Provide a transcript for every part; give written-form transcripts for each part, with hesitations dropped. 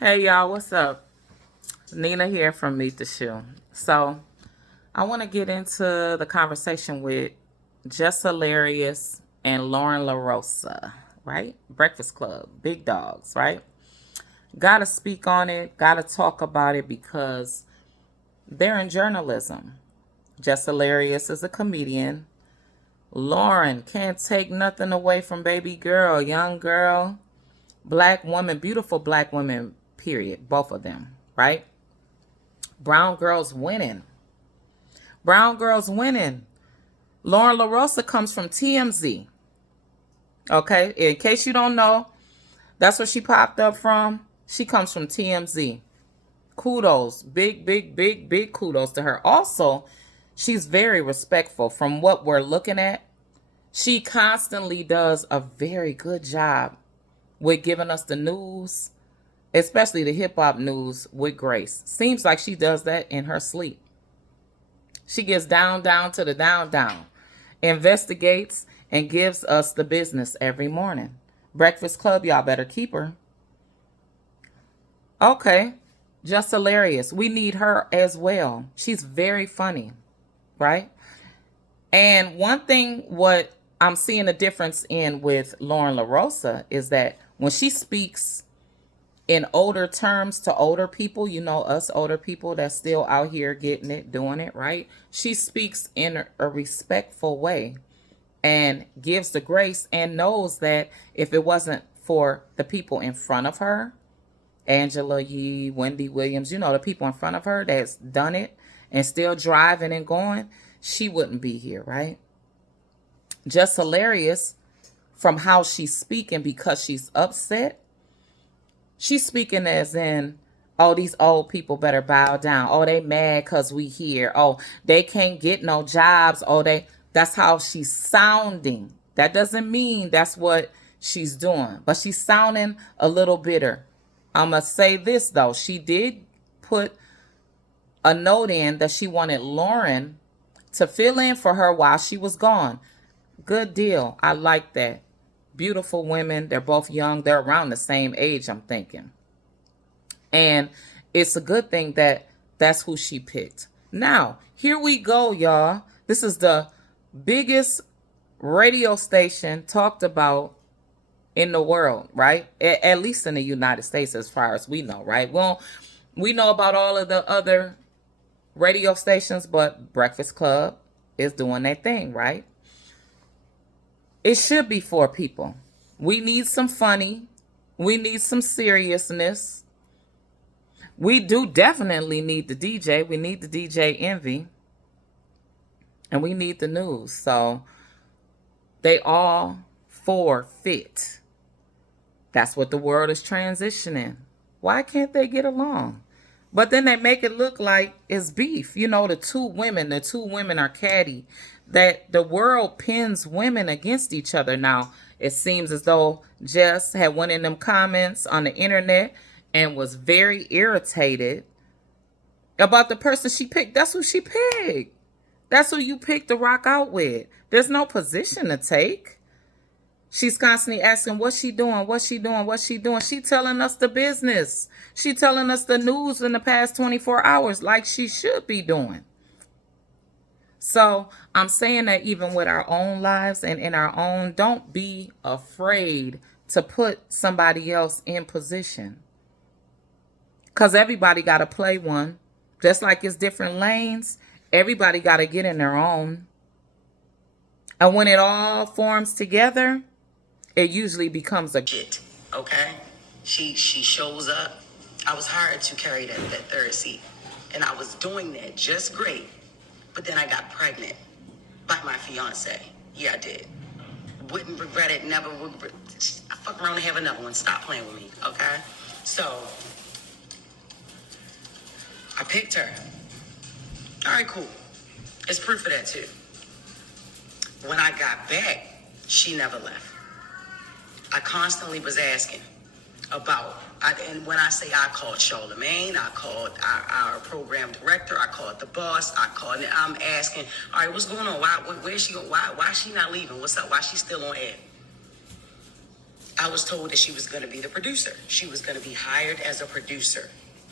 Hey y'all, what's up? Nina here from Meet the Shu. So I want to get into the conversation with Jess Hilarious and Lauren LaRosa, right? Breakfast Club, big dogs, right? Gotta speak on it, gotta talk about it because they're in journalism. Jess Hilarious is a comedian. Lauren can't take nothing away from baby girl, young girl, black woman, beautiful black women, period. Both of them, right? Brown girls winning. Brown girls winning. Lauren LaRosa comes from TMZ. Okay, in case you don't know, that's where she popped up from. She comes from TMZ. Kudos, big kudos to her. Also, she's very respectful from what we're looking at. She constantly does a very good job with giving us the news, especially the hip hop news with grace. Seems like she does that in her sleep. She gets down to the down, investigates, and gives us the business every morning. Breakfast Club, y'all better keep her. Okay, Just Hilarious. We need her as well. She's very funny, right? And one thing what I'm seeing a difference in with Lauren LaRosa is that when she speaks in older terms to older people, you know, us older people that's still out here getting it, doing it, right? She speaks in a respectful way and gives the grace and knows that if it wasn't for the people in front of her, Angela Yee, Wendy Williams, you know, the people in front of her that's done it and still driving and going, she wouldn't be here, right? Just Hilarious from how she's speaking because she's upset. She's speaking as in, oh, these old people better bow down. Oh, they mad because we here. Oh, they can't get no jobs. Oh, that's how she's sounding. That doesn't mean that's what she's doing, but she's sounding a little bitter. I'm going to say this, though. She did put a note in that she wanted Lauren to fill in for her while she was gone. Good deal. I like that. Beautiful women. They're both young. They're around the same age, I'm thinking. And it's a good thing that that's who she picked. Now, here we go, y'all. This is the biggest radio station talked about in the world, right? At least in the United States, as far as we know, right? Well, we know about all of the other radio stations, but Breakfast Club is doing their thing, right? It should be for people. We need some funny. We need some seriousness. We do definitely need the DJ. We need the DJ Envy. And we need the news. So they all forfeit. That's what the world is transitioning. Why can't they get along? But then they make it look like it's beef. You know, the two women are catty. That the world pins women against each other. Now, it seems as though Jess had went in them comments on the internet and was very irritated about the person she picked. That's who she picked. That's who you picked to rock out with. There's no position to take. She's constantly asking, what's she doing? What's she doing? What's she doing? She telling us the business. She telling us the news in the past 24 hours like she should be doing. So I'm saying that even with our own lives and in our own, don't be afraid to put somebody else in position. Because everybody got to play one. Just like it's different lanes, everybody got to get in their own. And when it all forms together, it usually becomes a shit. Okay? She shows up. I was hired to carry that third seat. And I was doing that just great. But then I got pregnant by my fiance. Yeah, I did. Wouldn't regret it, never would. I fuck around and have another one. Stop playing with me, okay? So, I picked her. All right, cool. It's proof of that, too. When I got back, she never left. I constantly was asking about, and when I say I called Charlamagne, I called our program director, I called the boss, I'm asking, all right, what's going on? Where's she going? Why is she not leaving? What's up? Why is she still on air? I was told that she was going to be the producer. She was going to be hired as a producer.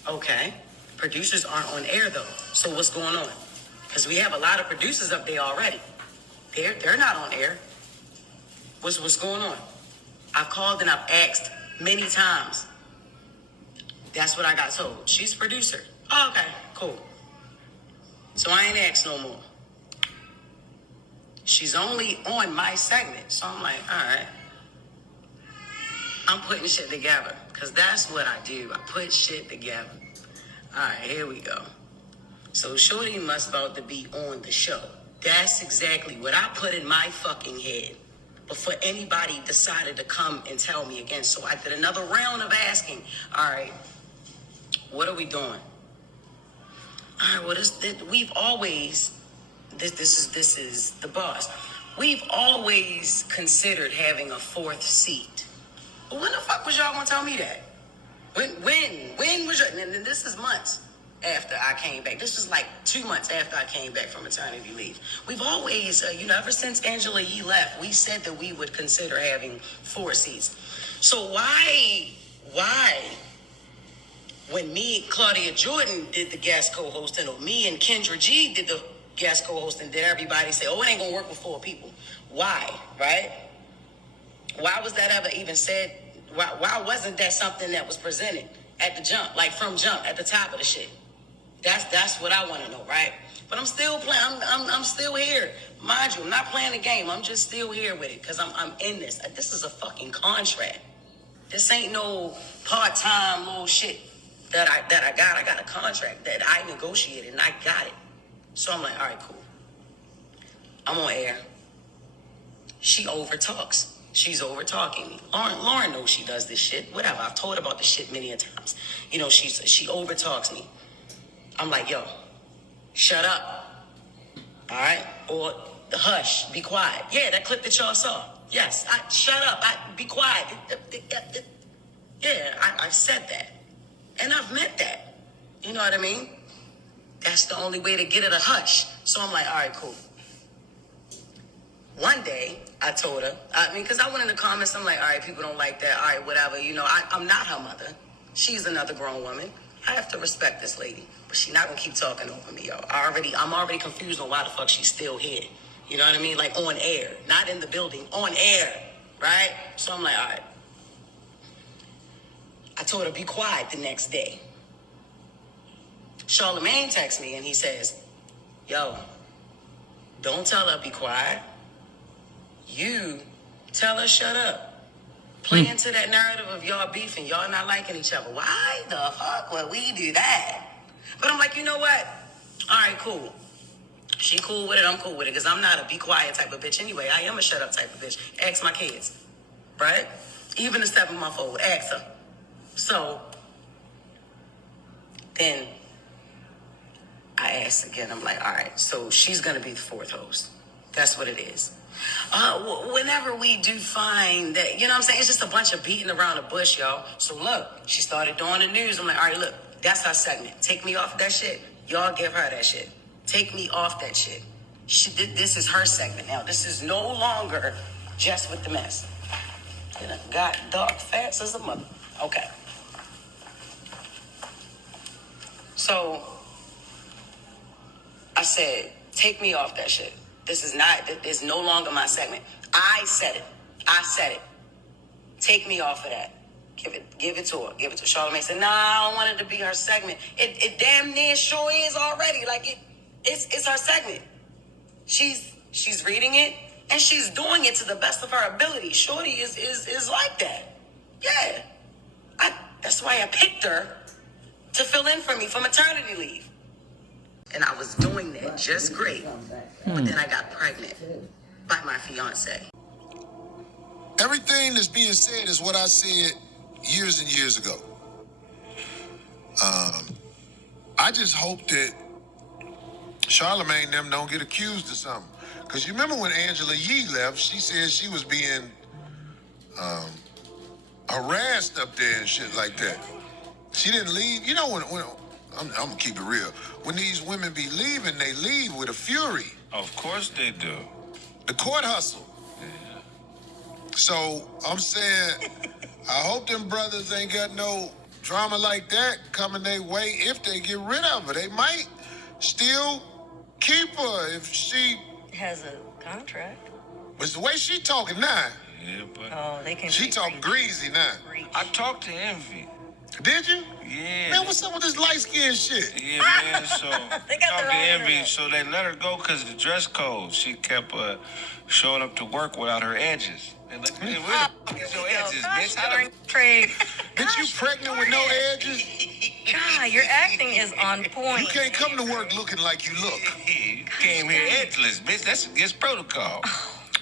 Okay. Producers aren't on air though. So what's going on? Because we have a lot of producers up there already. They're not on air. What's going on? I've called and I've asked many times. That's what I got told. She's a producer. Oh, okay, cool. So I ain't asked no more. She's only on my segment. So I'm like, all right. I'm putting shit together. Because that's what I do. I put shit together. All right, here we go. So Shorty must about to be on the show. That's exactly what I put in my fucking head. Before anybody decided to come and tell me again. So I did another round of asking. All right, what are we doing? All right, well, we've always, this is the boss. We've always considered having a fourth seat. But when the fuck was y'all gonna tell me that? When was your, and this is months after I came back. This was like 2 months after I came back from maternity leave. We've always, ever since Angela Yee left, we said that we would consider having 4 seats. So why, when me and Claudia Jordan did the guest co-hosting, or me and Kendra G did the guest co-hosting, did everybody say, oh, it ain't gonna work with 4 people? Why, right? Why was that ever even said? Why wasn't that something that was presented at the jump, like from jump, at the top of the shit? That's what I want to know, right? But I'm still playing. I'm still here, mind you. I'm not playing the game. I'm just still here with it because I'm in this. This is a fucking contract. This ain't no part-time little shit that I got. I got a contract that I negotiated and I got it. So I'm like, all right, cool. I'm on air. She overtalks. She's over-talking me. Lauren knows she does this shit. Whatever. I've told her about this shit many a times. She over-talks me. I'm like, yo, shut up. All right? Or the hush, be quiet. Yeah, that clip that y'all saw. Yes, shut up. Be quiet. Yeah, I've said that. And I've meant that. You know what I mean? That's the only way to get it a hush. So I'm like, all right, cool. One day, I told her, because I went in the comments, I'm like, all right, people don't like that. All right, whatever. I'm not her mother. She's another grown woman. I have to respect this lady. But she's not going to keep talking over me, yo. I'm already confused on why the fuck she's still here. You know what I mean? Like, on air. Not in the building. On air. Right? So I'm like, all right. I told her, be quiet the next day. Charlamagne texts me, and he says, yo, don't tell her be quiet. You tell her shut up. Play into that narrative of y'all beefing, y'all not liking each other. Why the fuck would we do that? But I'm like, you know what? All right, cool. She cool with it, I'm cool with it, because I'm not a be quiet type of bitch anyway. I am a shut up type of bitch. Ask my kids, right? Even a 7-month-old, ask her. So then I asked again, I'm like, all right, so she's going to be the 4th host. That's what it is. Whenever we do find that, you know what I'm saying? It's just a bunch of beating around the bush, y'all. So look, she started doing the news. I'm like, all right, look, that's her segment. Take me off that shit. Y'all give her that shit. Take me off that shit. This is her segment now. This is no longer just with the mess. And I got dark fast as a mother. Okay. So I said, take me off that shit. This is no longer my segment. I said it. Take me off of that. Give it to her. Give it to Charlamagne. Said, nah, I don't want it to be her segment. It damn near sure is already. Like it's her segment. She's reading it and she's doing it to the best of her ability. Shorty is like that. Yeah. That's why I picked her to fill in for me for maternity leave. And I was doing that just great. But then I got pregnant by my fiance. Everything that's being said is what I said years and years ago. I just hope that Charlamagne and them don't get accused of something. Because you remember when Angela Yee left, she said she was being harassed up there and shit like that. She didn't leave. You know, when I'm going to keep it real. When these women be leaving, they leave with a fury. Of course they do. The court hustle. Yeah. So I'm saying, I hope them brothers ain't got no drama like that coming their way. If they get rid of her, they might still keep her if she has a contract. But the way she talking now, Yeah, but They can. she talking greasy now. I talked to Envy. Did you? Yeah. Man, what's up with this light skin shit? Yeah, man. So They got talked their to own Envy, internet. so they let her go because of the dress code. She kept showing up to work without her edges. And like, man, where the fuck is your edges, bitch? How the Craig. Bitch, you pregnant with no edges? God, your acting is on point. You can't come to work looking like you look. You came here edgeless, bitch. That's against protocol.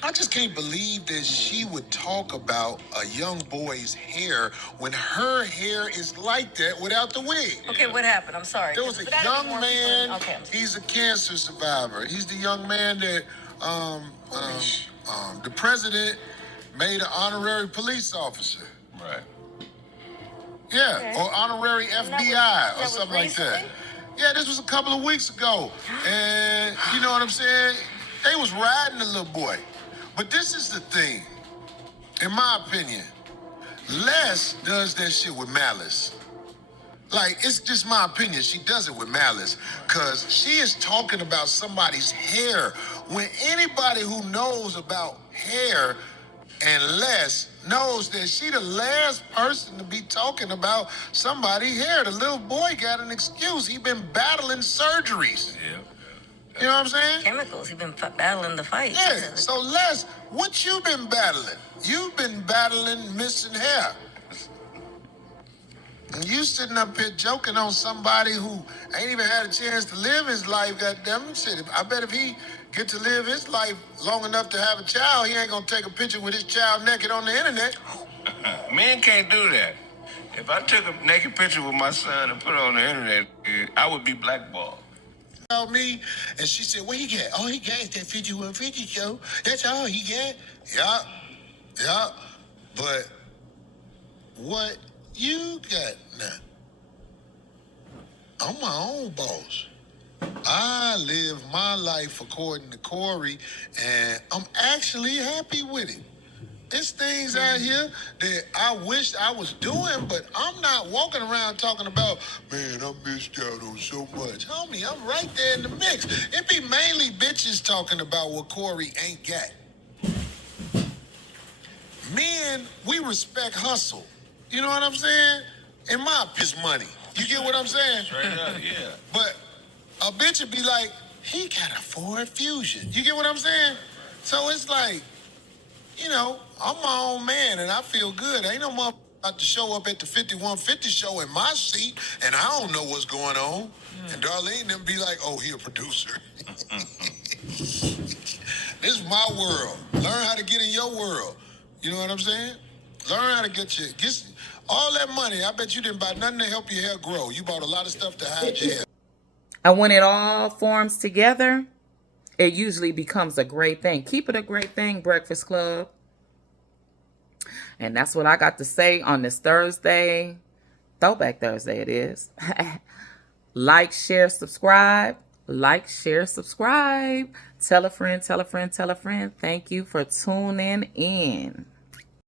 I just can't believe that she would talk about a young boy's hair when her hair is like that without the wig. Okay, what happened? I'm sorry. There was a young man. Okay, I'm sorry. He's a cancer survivor. He's the young man that the president made an honorary police officer. Right. Yeah, Okay. or honorary FBI or something like that. Yeah, this was a couple of weeks ago. And you know what I'm saying? They was riding the little boy. But this is the thing, in my opinion, Les does that shit with malice. Like, it's just my opinion. She does it with malice. Because she is talking about somebody's hair. When anybody who knows about hair and Les knows that she the last person to be talking about somebody's hair. The little boy got an excuse. He been battling surgeries. Yeah. You know what I'm saying? Chemicals. You've been battling the fight. Yeah. So Les, what you been battling? You've been battling missing hair. And you sitting up here joking on somebody who ain't even had a chance to live his life, goddamn shit. I bet if he get to live his life long enough to have a child, he ain't gonna take a picture with his child naked on the internet. Men can't do that. If I took a naked picture with my son and put it on the internet, I would be blackballed. Told me, and she said, "What he got? All he got is that 5150 show. That's all he got." Yeah. But what you got now? I'm my own boss. I live my life according to Corey, and I'm actually happy with it. There's things out here that I wish I was doing, but I'm not walking around talking about, man, I missed out on so much. Homie, I'm right there in the mix. It be mainly bitches talking about what Corey ain't got. Men, we respect hustle. You know what I'm saying? In my piss money. You get what I'm saying? Straight up, yeah. But a bitch would be like, he got a Ford Fusion. You get what I'm saying? So it's like, you know, I'm my own man and I feel good. Ain't no motherfucker about to show up at the 5150 show in my seat and I don't know what's going on. And Darlene them be like, oh, he a producer. This is my world. Learn how to get in your world. You know what I'm saying? Learn how to get all that money. I bet you didn't buy nothing to help your hair grow. You bought a lot of stuff to hide your hair. And when it all forms together, it usually becomes a great thing. Keep it a great thing, Breakfast Club. And that's what I got to say on this Thursday. Throwback Thursday it is. Like, share, subscribe. Like, share, subscribe. Tell a friend, tell a friend, tell a friend. Thank you for tuning in.